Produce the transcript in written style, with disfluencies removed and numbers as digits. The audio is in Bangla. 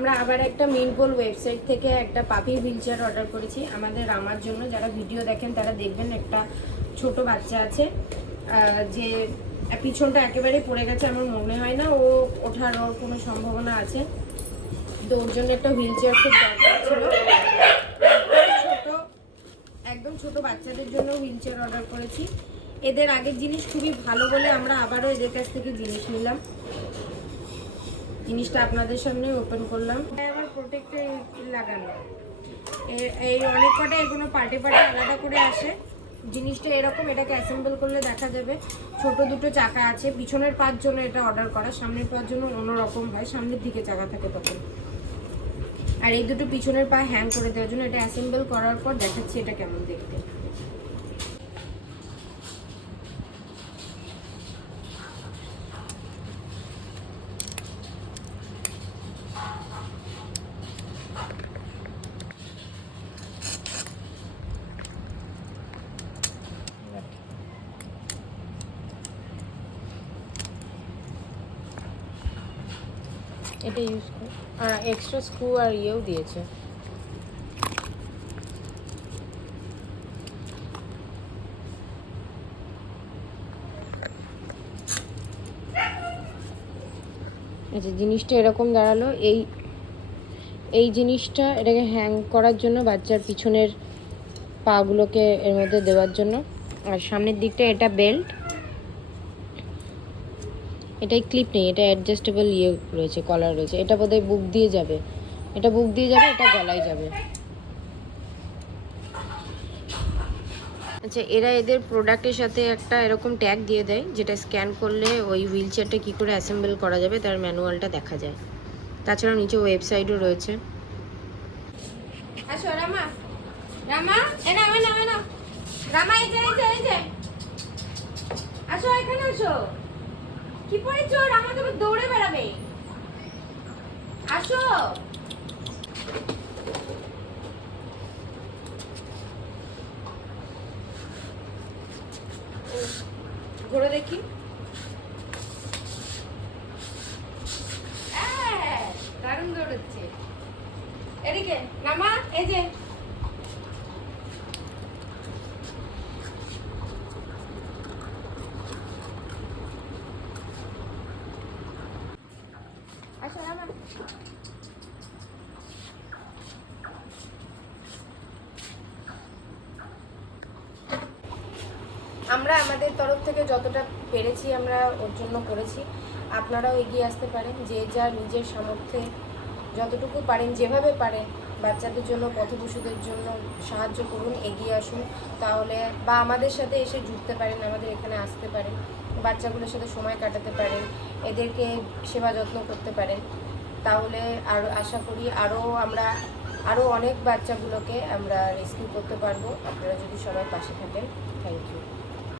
আমরা আবার একটা মিনপোল ওয়েবসাইট থেকে একটা পাপি হুইল চেয়ার অর্ডার করেছি আমাদের রামার জন্য। যারা ভিডিও দেখেন তারা দেখবেন একটা ছোট বাচ্চা আছে যে পিছনটা একেবারে পড়ে গেছে, আমার মনে হয় না ও ওঠার ওর কোনো সম্ভাবনা আছে। তো ওর জন্য একটা হুইল চেয়ার খুব দরকার ছিল। একদম ছোট বাচ্চাদের জন্য হুইল চেয়ার অর্ডার করেছি। এদের আগের জিনিস খুবই ভালো বলে আমরা আবারও এদের কাছ থেকে জিনিস নিলাম। জিনিসটা আপনাদের সামনে ওপেন করলাম। আবার প্রোটেক্টর লাগানো, এই অনেক কটা এগুলো পার্টে পার্টে আলাদা করে আসে। জিনিসটা এরকম, এটাকে অ্যাসেম্বল করলে দেখা যাবে ছোট দুটো চাকা আছে। পিছনের পাঁচ জন্য এটা অর্ডার করা, সামনের পাঁচ জন্য অন্যরকম হয়, সামনের দিকে চাকা থাকে তখন। আর এই দুটো পিছনের পা হ্যাং করে দেওয়ার জন্য এটা অ্যাসেম্বল করার পর দেখাচ্ছি এটা কেমন দেখতে। এটা ইউজ করে আর এক্সট্রা স্ক্রু আর ইয়েও দিয়েছে। আচ্ছা, জিনিসটা এরকম দাঁড়ালো। এই জিনিসটা এটাকে হ্যাং করার জন্য, বাচ্চার পিছনের পাগুলোকে এর মধ্যে দেওয়ার জন্য। আর সামনের দিকটা এটা বেল্ট, এটাই ক্লিপ নেই, এটা অ্যাডজাস্টেবল ইয়ে রয়েছে, কলার রয়েছে। এটা বোধহয় বুক দিয়ে যাবে, এটা বুক দিয়ে যাবে, এটা গলায় যাবে। আচ্ছা, এরা এদের প্রোডাক্টের সাথে একটা এরকম ট্যাগ দিয়ে দেয়, যেটা স্ক্যান করলে ওই হুইল চেয়ারটা কী করে অ্যাসেম্বল করা যাবে তার ম্যানুয়ালটা দেখা যায়। তাছাড়াও নিচে ওয়েবসাইটও রয়েছে। আসো রামা, রামা এ না না না, রামা এই যে আসো, এখানে আসো। কি পড়েছো? রামা তুমি দৌড়ে বেড়াবে, আসো। ঘুরে দেখি। দারুণ দৌড়চ্ছে। এদিকে রামা, এই যে আসো রামা। আমরা আমাদের তরফ থেকে যতটা পেরেছি আমরা ওর জন্য করেছি। আপনারাও এগিয়ে আসতে পারেন, যে যা নিজের সামর্থ্যে যতটুকু পারেন, যেভাবে পারেন বাচ্চাদের জন্য, পথপশুদের জন্য সাহায্য করুন, এগিয়ে আসুন। তাহলে বা আমাদের সাথে এসে জুড়তে পারেন, আমাদের এখানে আসতে পারেন, বাচ্চাগুলোর সাথে সময় কাটাতে পারেন, এদেরকে সেবা যত্ন করতে পারেন। তাহলে আরও আশা করি আরও অনেক বাচ্চাগুলোকে আমরা রেস্কিউ করতে পারবো, আপনারা যদি সবাই পাশে থাকেন। Thank you.